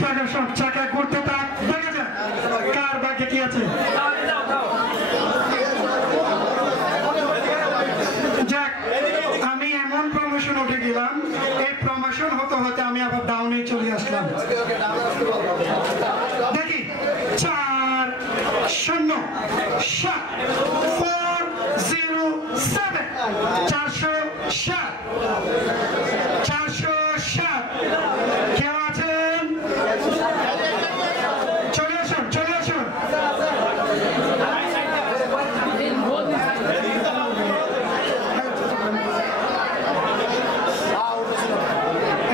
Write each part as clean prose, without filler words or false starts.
দৃষ্টাকর্ষণ চাকা ঘুরতে থাক, দেখা যাক কার ভাগ্যে কি আছে। যাক, আমি এমন প্রমোশন উঠে গেলাম, এই প্রমোশন হতে হতে আমি আবার ডাউনে চলে আসলাম। দেখি 407 407 407 407 কেউ আছেন? চলে আসুন, চলে আসুন।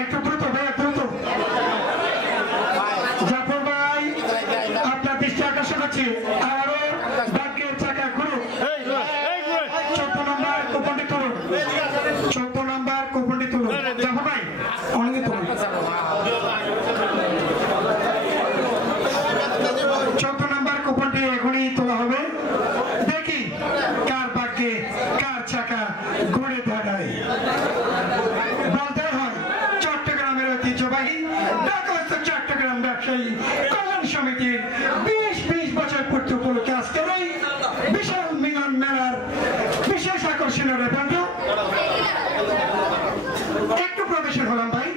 একটু দ্রুত ভাই, দ্রুত। জাফর ভাই, আপনার দৃষ্টি আকর্ষণ হচ্ছে আবারও ভাগ্যের চাকা ঘুরুক। 14 নম্বর কুপনটি তুলুন, 14 নম্বর কুপনটি তুলুন। জাফর ভাই অনেকে তুলুন। 14 নম্বর কুপনটি এখনই তোলা হবে। দেখি কার ভাগ্যে কার চাকা ঘুরে দাঁড়ায়। বলতে হয় চট্টগ্রামের ঐতিহ্যবাহী চট্টগ্রাম ব্যবসায়ী কল্যাণ সমিতির 20 বছর পূর্তি উপলক্ষে আজকের এই বিশাল মিলন মেলার বিশেষ আকর্ষণীয় বন্ধু একটু প্রবেশন হলাম ভাই।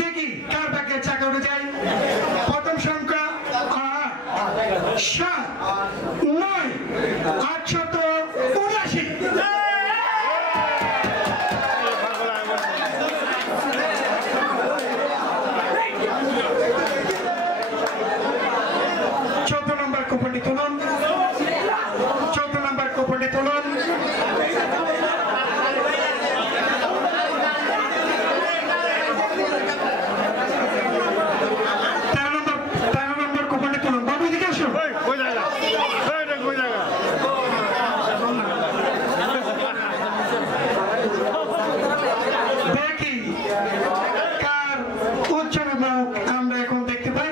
দেখি কার ভাগ্যে চাকা উঠে যায়। প্রথম সংখ্যা 8 7 9 879। কুপনটি তুলুন, 14 নম্বর কুপনটি তুলুন। 13 নম্বর কুপনটি তুলুন। বাবু দিকে আসুন। দেখি কার উজ্জ্বল মুখ আমরা এখন দেখতে পাই।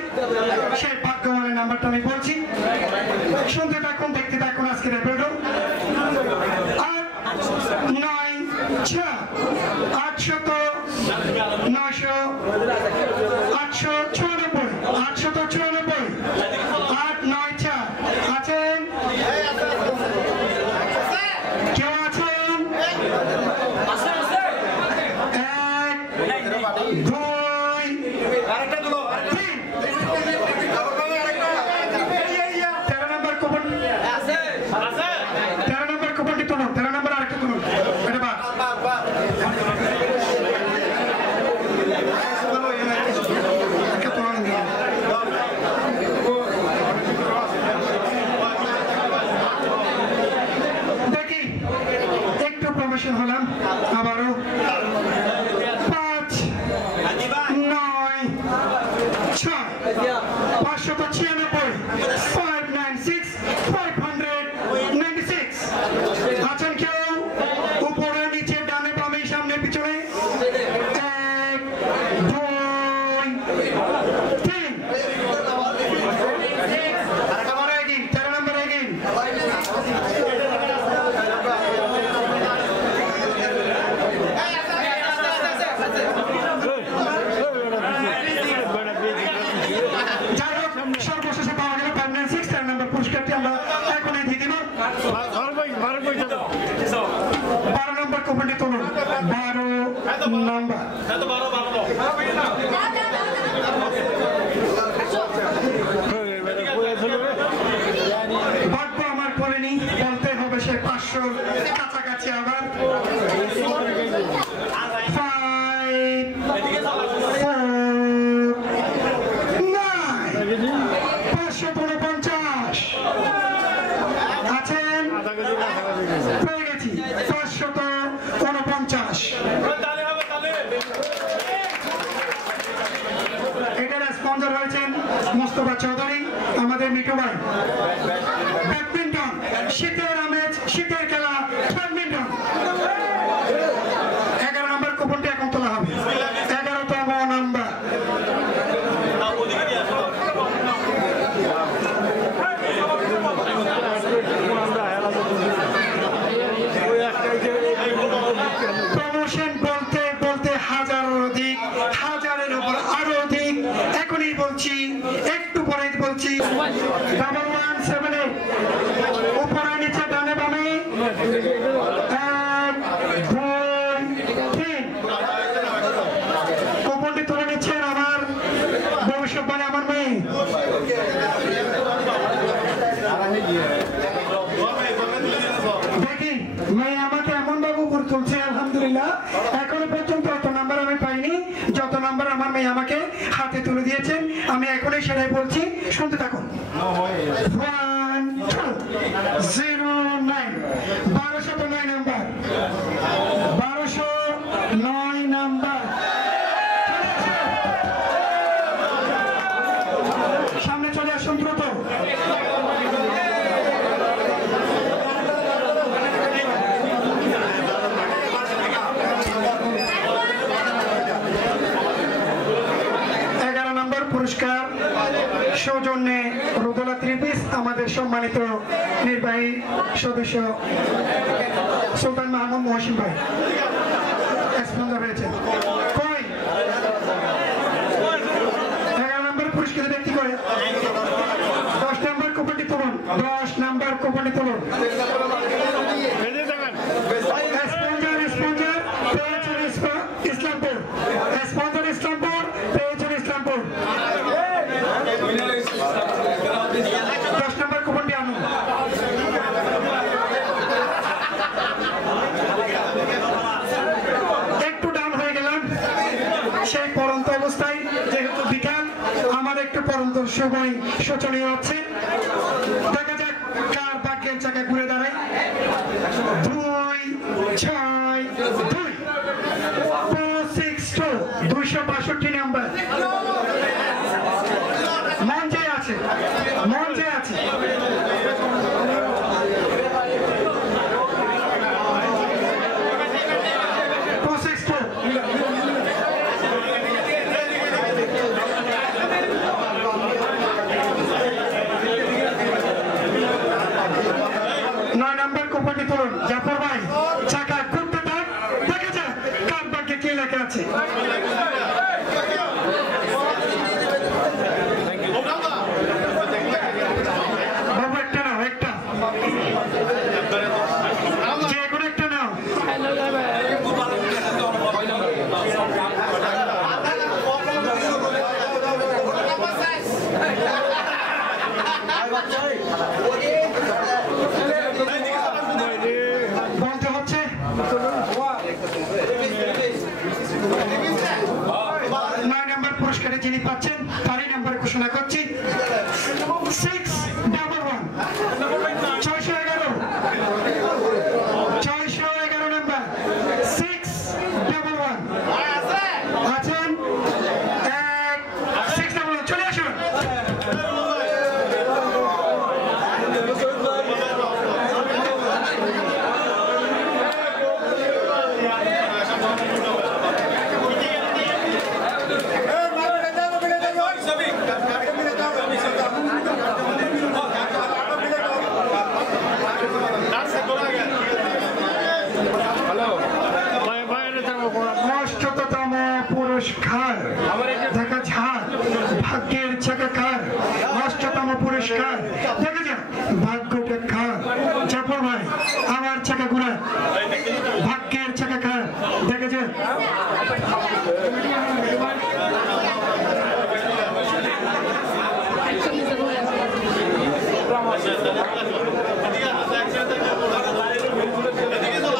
সেই ভাগ্যবানের নাম্বারটা আমি বলছি, শুনতে থাকুন, দেখতে থাকুন আজকের ভিডিও। 8 9 6 800 900 894 894 8 9 4 আছেন? কেউ আছেন? 1 2 হলাম আবারও 5 9 6 596 596 596 আছেন কেউ? উপরে নিচে ডানে বামে সামনে পিছনে? 1 2 3 আবার এগিন 13 নম্বর এগিন। সর্বশেষে পাওয়া গেল 596 13 নম্বর পুরস্কারটি আমরা এখনই দিয়ে দিব। 12 নম্বর কুপনটি তুলুন। 12 নম্বর ভাগ্য আমার বলেনি, বলতে হবে সে 500 কাছাকাছি। আবার 549 আছেন? পেয়ে গেছি 549। এটার স্পন্সর হয়েছেন মোস্তফা চৌধুরী, আমাদের মিঠু ভাই। ব্যাডমিন্টন, শীতের আমেজ, শীতের খেলা ব্যাডমিন্টন। 11 নম্বর কুপনটি এখন তোলা হবে। 11তম নাম্বার। প্রমোশন বলতে বলতে হাজারের উপর আরো অধিক বলছি, একটু পরেই বলছি। 1178 উপরে নিচে ডানে বামে 1 2 3 কুপনটি তুলে নিচ্ছেন আমার ভবিষ্যৎবাণী আমার মেয়ে। দেখি মেয়ে আমাকে এমন ভাবে উপর তুলছে আলহামদুলিল্লাহ, এখনো পর্যন্ত অত নাম্বার আমি পাইনি যত নাম্বার আমার মেয়ে আমাকে হাতে তুলে দিয়েছেন। আমি এখনই সেটাই বলছি, শুনতে থাকুন। 1 2 0 9 1209 নাম্বার, 1209 নাম্বার। সামনে চলে আসুন দ্রুত। পুরস্কার সৌজন্যে রুদলা 3 পিস আমাদের সম্মানিত নির্বাহী সদস্য সুলতান মাহমুদ মহসিন ভাই স্পন্সর হয়েছে। 11 নম্বর পুরস্কৃত ব্যক্তি করে 10 নম্বর কুপনটি তুলুন, 10 নম্বর কুপনটি তুলুন। ইসলামপুর, স্পন্সর ইসলামপুর, পেয়েছেন ইসলামপুর। 10 নম্বর কুপনটি আনুন। একটু ডাউন হয়ে গেলাম সেই পরন্ত অবস্থায়, যেহেতু বিকাল আমার একটু পরন্ত সময় শোচনীয় হচ্ছে। দেখা যাক কার ভাগ্যের চাকা ঘুরে দাঁড়ায়। 2 6 2 462 262 নাম্বার। মঞ্চে আছে, মঞ্চে আছে। জাফর ভাই চাকা ঘুরতে থাক, দেখা যাক কার ভাগ্যে কি লেখা আছে। বাবু একটা নাও, একটা যে কোনো একটা নাও। বলতে হচ্ছে 9 নম্বর পুরস্কারে যিনি পাচ্ছেন তারই নাম্বার ঘোষণা করছি। 611 611 নাম্বার 611 আছেন। 611 চলে আসুন। অষ্টতম পুরস্কার দেখা যাক ভাগ্যের চাকা কার। অষ্টতম পুরস্কার দেখা যাক ভাগ্যটা কার। জাফর ভাই আমার চাকা ঘোরা, ভাগ্যের চাকা কার দেখা যাক।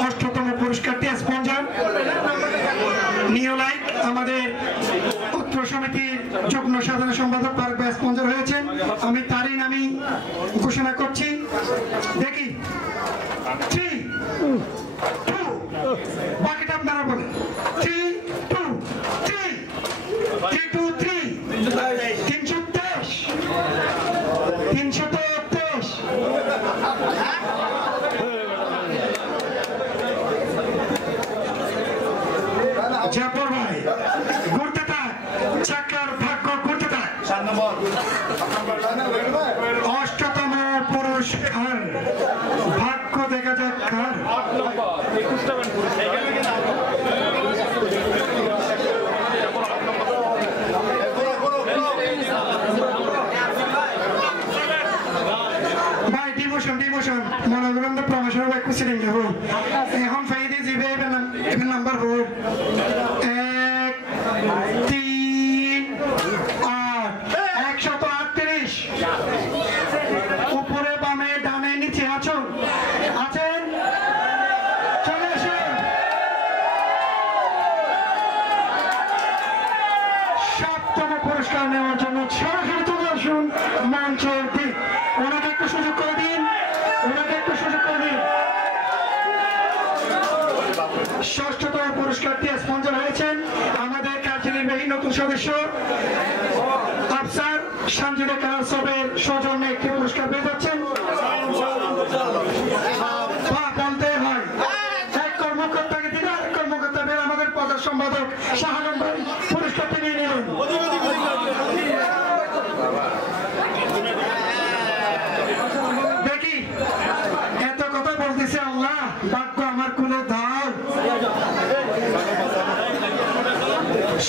অষ্টতম পুরস্কারটি স্পন্সর নিউ লাইক আমাদের উত্তর সমিতির যুগ্ম সাধারণ সম্পাদক পার্ক ভাই স্পন্সর হয়েছেন। আমি তারই নামই ঘোষণা করছি। দেখি 3 2 বাকিটা আপনারা বলেন। 3 2 3 3 2 3 323 323 জাফর ভাই ঘুরতে থাক, চাকার ভাগ্য ঘুরতে থাক। 8তম পুরস্কার ভাগ্য দেখা যাক কার। 8 প্রমোশন হবে কুচিলিং হই এখন ফাইদি জিবে এবেন নাম্বার হই 1 3 8 138 উপরে বামে ডানে নিচে আছেন চলে আসুন সপ্তম পুরস্কার নেওয়ার জন্য সরাসরি চলে আসুন মঞ্চের দিক ওনাকে একটু সুযোগ করে দিন ষষ্ঠতম পুরস্কারটি স্পন্সর হয়েছেন আমাদের কার্যনির্বাহী নতুন সদস্য আফসার সানজিদা কালাসবের সৌজন্যে একটি পুরস্কার পেয়ে যাচ্ছেন বলতে হয় এক কর্মকর্তাকে দিন আরেক কর্মকর্তা পেয়ে আমাদের প্রধান সম্পাদক শাহানন ভাই পুরস্কারটি নিয়ে নিলেন দেখি এত কথা বলতেছে আল্লাহ বাক্য আমার কোলে দাও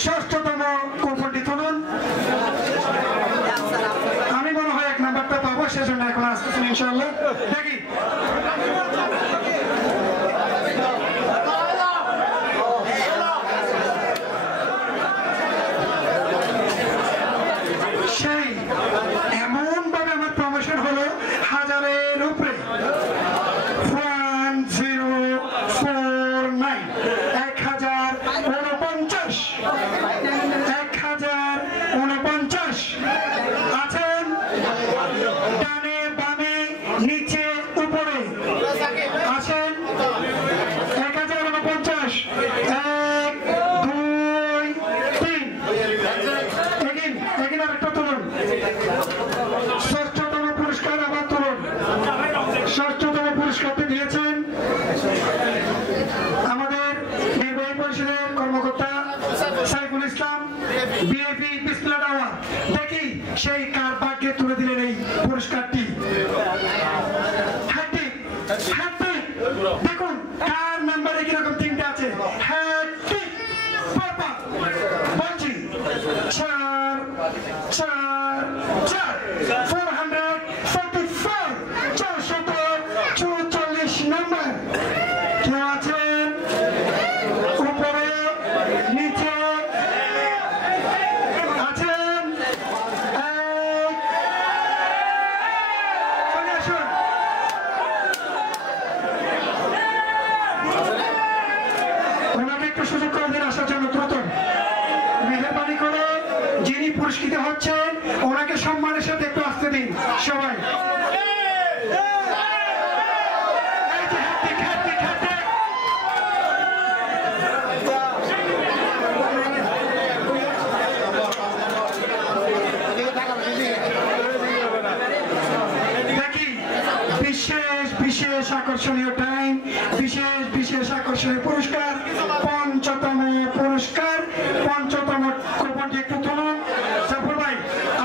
ষষ্ঠতম কুপনটি তুলুন আমি মনে হয় 1 নাম্বারটা পাবো সেজন্য এখন আসতেছেন ইনশাআল্লাহ দেখি সেই এমন ভাবে আমার প্রমোশন হলো 1000-এর উপরে 1049 আছেন ডানে বামে নিচে উপরে আছেন 1049 1 2 3 এগিন আরেকটা তুলুন ষষ্ঠতম পুরস্কার আবার তুলুন ষষ্ঠতম পুরস্কারটি দিয়েছেন আমাদের নির্বাহী পরিষদের কর্মকর্তা সাইফুল ইসলাম বিএপি বিসমিল্লাহ দাওয়া দেখি সেই কার ভাগ্যে তুলে দিলেন এই পুরস্কারটি হ্যাট্রিক দেখুন কার নাম্বারে কিরকম তিনটে আছে হ্যাট্রিক পাপা বলছি 444 নম্বর কেউ আছেন উপরে নিচে আছেন চলে আসুন ওনাকে একটু সুযোগ করে দিন আসার জন্য দ্রুত মেহরবানি করে যিনি পুরস্কৃত হচ্ছেন ওনাকে সম্মানের সাথে একটু আসতে দিন সবাই বিশেষ আকর্ষণীয় টাইম বিশেষ আকর্ষণীয় পুরস্কার পঞ্চতম পুরস্কার পঞ্চতম কুপনটি একটু তুলুন সাফর ভাই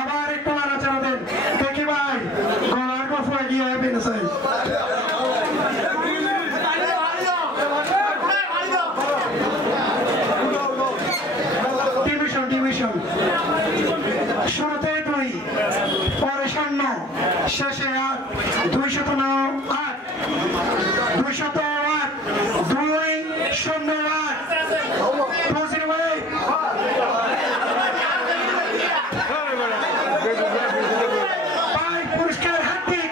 আবার একটু নাড়াচাড়া দেন দেখি ভাই গলার গল্প এগিয়ে হবে না স্যার ডিভিশন শুরুতে 2 পরে 0 শেষে 8 209 8 208 208 পুরস্কার হ্যাট্রিক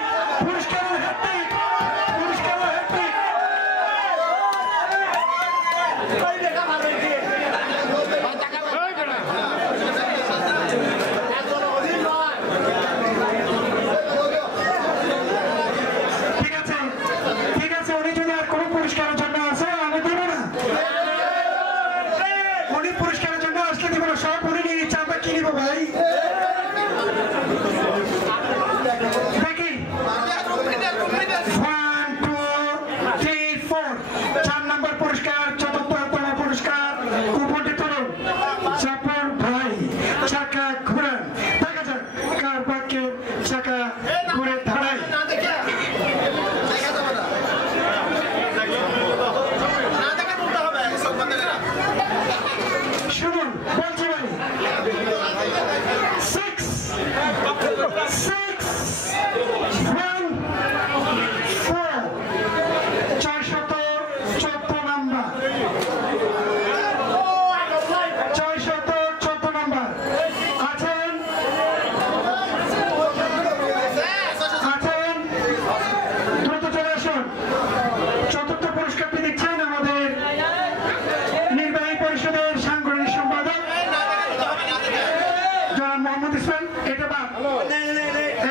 এটা বাদ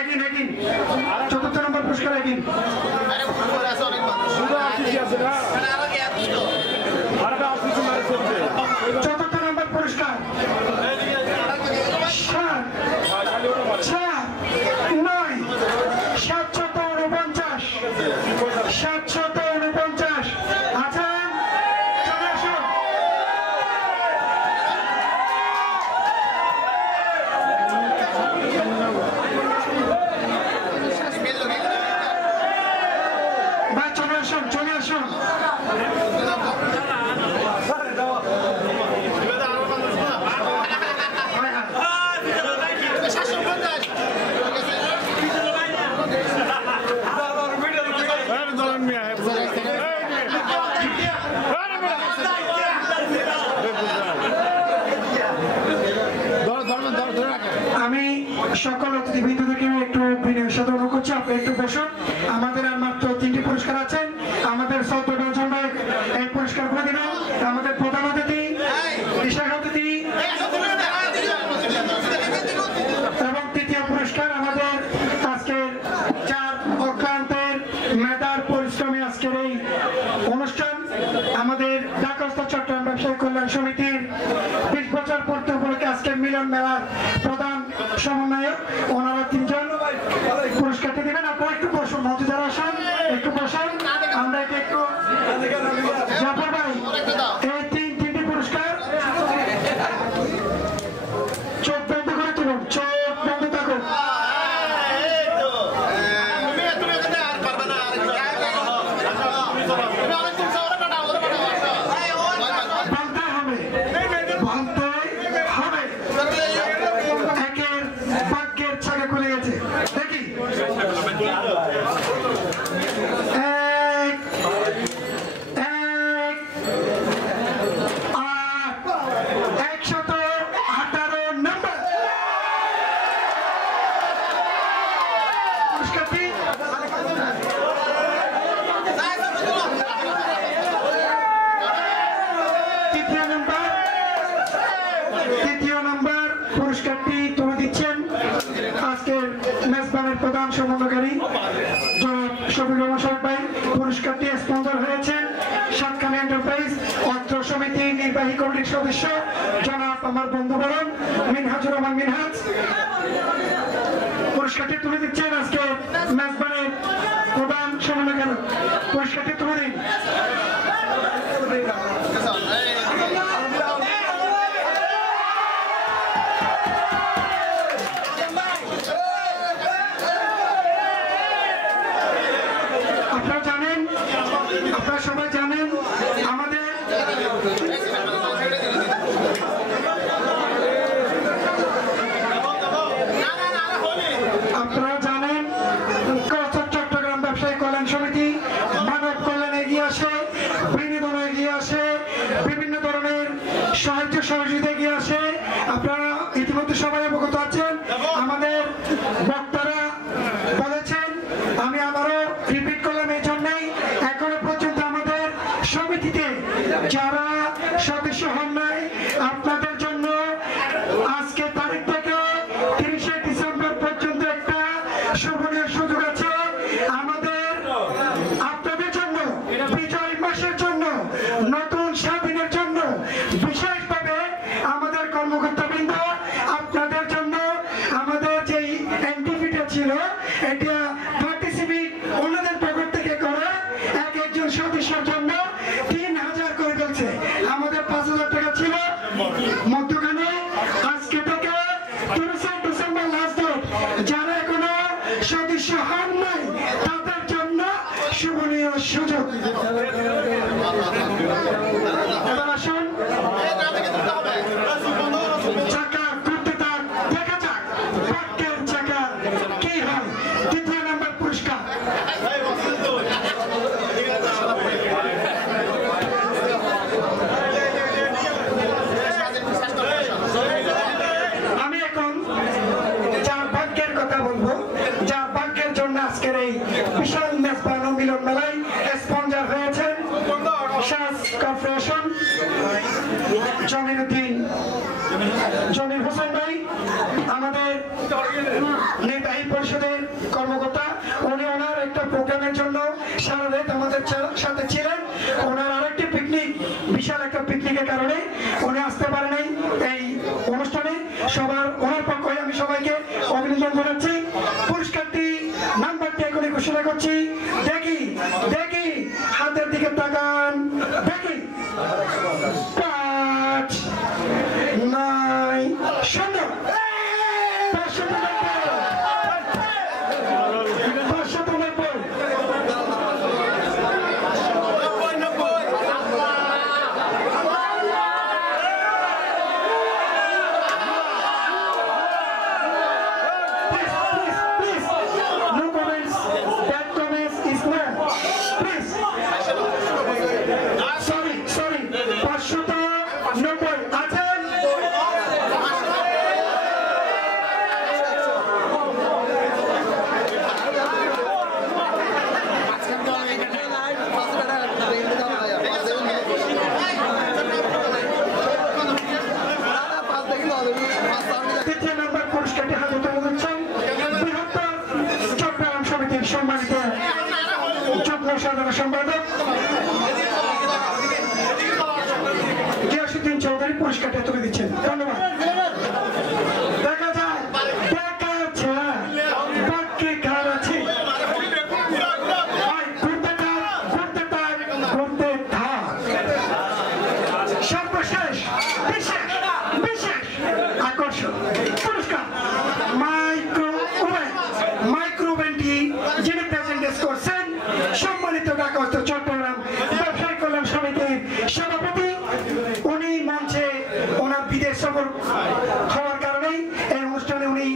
এগিন চতুর্থ নম্বর পুরস্কার এগিন চতুর্থ নম্বর পুরস্কার 749 আছেন চলে আসুন। ভাই চলে আসুন চলে আসুন। আমি সকল অতিথিবৃন্দদেরকে একটু বিনয়ের সাথে অনুরোধ করছি, আপনি একটু বসুন। আমাদের আর মাত্র 3টি পুরস্কার আছেন। আমাদের সৌদ্যোগের জন্য এই পুরস্কার করে দিবেন আমাদের প্রধান অতিথি, বিশেষ অতিথি এবং তৃতীয় পুরস্কার আমাদের আজকের 4 অক্লান্তের মেধার পরিশ্রমী আজকের এই অনুষ্ঠান আমাদের ঢাকাস্থ চট্টগ্রাম ব্যবসায়ী কল্যাণ সমিতির 20 বছর পূর্তি উপলক্ষে আজকের মিলন মেলার প্রধান সমন্বয়ক ওনারা 3 জন পুরস্কারটি দিবেন। আপনারা একটু বসুন, মজুদার আসেন একটু বসেন। আমরা এটা একটু জাফর ভাই এই 3টি পুরস্কার চোখ বন্ধ করে তুলুন, চোখ বন্ধ থাকুন। পুরস্কারটি তুলে দিচ্ছেন আজকের মেজবানের প্রধান সমন্বয়কারী জনাব শফিকুর রহমান শফিক ভাই। পুরস্কারটি স্পন্সর হয়েছেন সাতখানি এন্টারপ্রাইজ অর্থ সমিতির নির্বাহী কমিটির সদস্য জনাব আমার বন্ধুবরণ মিনহাজুর রহমান মিনহাজ। পুরস্কারটি তুলে দিচ্ছেন আজকে মেজবানের প্রধান সমন্বয়কারী। পুরস্কারটি তুলে দিন। আপনারা সবাই জানেন আমাদের চট্টগ্রাম ব্যবসায়ী কল্যাণ সমিতি মানব কল্যাণ এগিয়ে আসে, বিনোদন এগিয়ে আসে, বিভিন্ন ধরনের সাহায্য সহযোগিতা এগিয়ে আসে। আপনারা ইতিমধ্যে সবাই অবগত আছেন। আমাদের বক্তারা বলেছেন, আমি আবারও রিপিট করলাম এই জন্যই, এখনো পর্যন্ত আমাদের সমিতিতে যারা সদস্য হন নাই আপনাদের জন্য আজকে তারিখ থেকে 30শে ডিসেম্বর পর্যন্ত একটা শোভনীয় সুযোগ আছে। আমাদের আপনাদের জন্য বিজয় মাসের জন্য নতুন স্বাধীনের জন্য বিশেষভাবে আমাদের কর্মকর্তাবৃন্দ আপনাদের জন্য আমাদের যেই এনটিপিটা ছিল এটা পার্টিসিপেট ওনাদের পকেট থেকে করে একজন সদস্যের জন্য 3000 করে ফেলছে। আমাদের 5000 টাকা ছিল মধ্যখানে। আজকে থেকে 30 ডিসেম্বর লাস্ট ডেট, যারা এখনো সদস্য হন নাই তাদের জন্য শুভনীয় সুযোগ। আসুন চাকা ঘুরতে থাক, দেখা যাক ভাগ্যের চাকা কি হয়। 2য় নম্বর পুরস্কার আমি এখন যার ভাগ্যের কথা বলবো, যার ভাগ্যের জন্য আজকের এই বিশাল মেজবান মিলন মেলায় স্পন্সর হয়েছেন নির্বাহী পরিষদের কর্মকর্তা, উনি ওনার একটা প্রোগ্রামের জন্য সারা রাত আমাদের সাথে ছিলেন। ওনার আরেকটি পিকনিক, বিশাল একটা পিকনিকের কারণে উনি আসতে পারেন নাই এই অনুষ্ঠানে। সবার ওনার পক্ষে আমি সবাইকে অভিনন্দন জানাচ্ছি। পুরস্কারটি নাম্বারটি এখনই ঘোষণা করছি। দেখি দেখি হাতের দিকে তাকান, দেখি 5 9 0 সাধারণ সম্পাদক গিয়াসউদ্দিন চৌধুরী পুরস্কারটা তুলে দিচ্ছেন। ধন্যবাদ। দেখা যায় বাক্যে কার আছে, ঘুরতে থাক। সর্বশেষ বিশেষ আকর্ষণ পুরস্কার মাইক্রোওভেনটি যিনি প্রেজেন্ট করছেন সম্মানিত ঢাকা উত্তর চট্টগ্রাম ব্যবসায়ী কল্যাণ সমিতির সভাপতি। উনি মঞ্চে ওনার বিদেশ সফর হওয়ার কারণে এই অনুষ্ঠানে উনি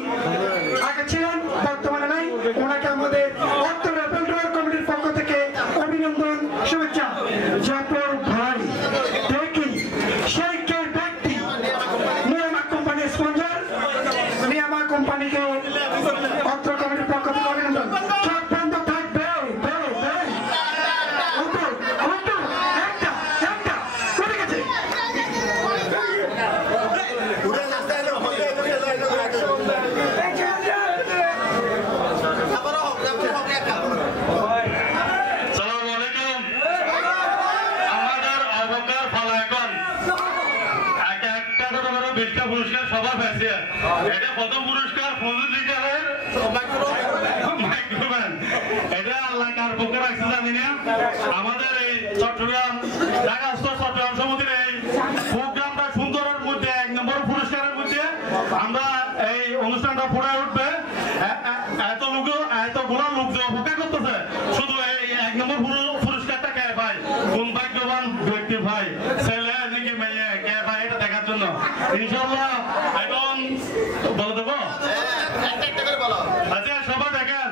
আগে ছিলেন, বর্তমানে নাই। ওনাকে আমাদের অত্তর রেপেল ড্রয়ার কমিটির পক্ষ থেকে অভিনন্দন, শুভেচ্ছা। জাফর ভাই, দেখি সেই কে ব্যক্তি, নিয়ামা কোম্পানির স্পন্সর, নিয়ামা কোম্পানিকে অত্র কমিটির পক্ষ থেকে অভিনন্দন। পুরস্কার সবার পাইছে। এটা প্রথম পুরস্কার মাইক্রোভেন। এটা আল্লাহ কার পক্ষে রাখছে জানি না। আমাদের এই চট্টগ্রাম ঢাকা উত্তর চট্টগ্রাম সমিতির এই প্রোগ্রামটা সুন্দরের মধ্যে 1 নম্বর পুরস্কারের মধ্যে আমরা এই অনুষ্ঠানটা ফুটে উঠবে। এতগুলো লোক যে অপেক্ষা করতেছে শুধু এই 1 নম্বর পুরস্কারটা কে ভাই, কোন ভাগ্যবান ব্যক্তি ভাই, ছেলে নাকি মেয়ে, কে ভাই এটা দেখার জন্য ইনশাআল্লাহ এখন বলে দেবো। আচ্ছা সবাই দেখেন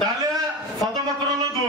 তাহলে প্রথম অক্ষর হলো 2।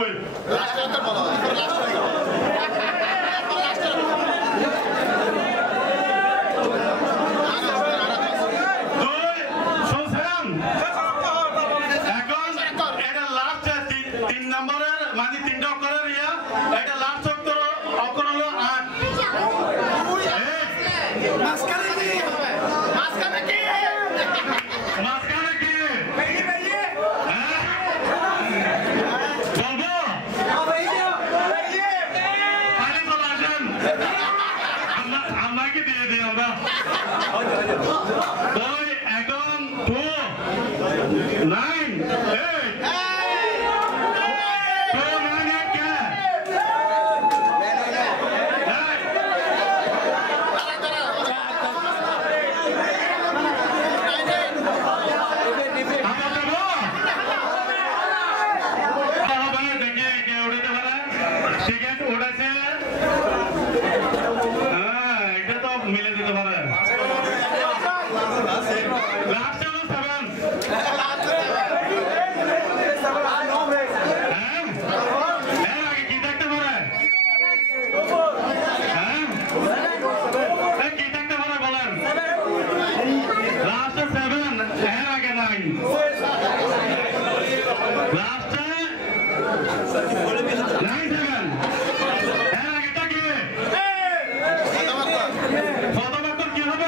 প্রথম অক্ষর কি হবে?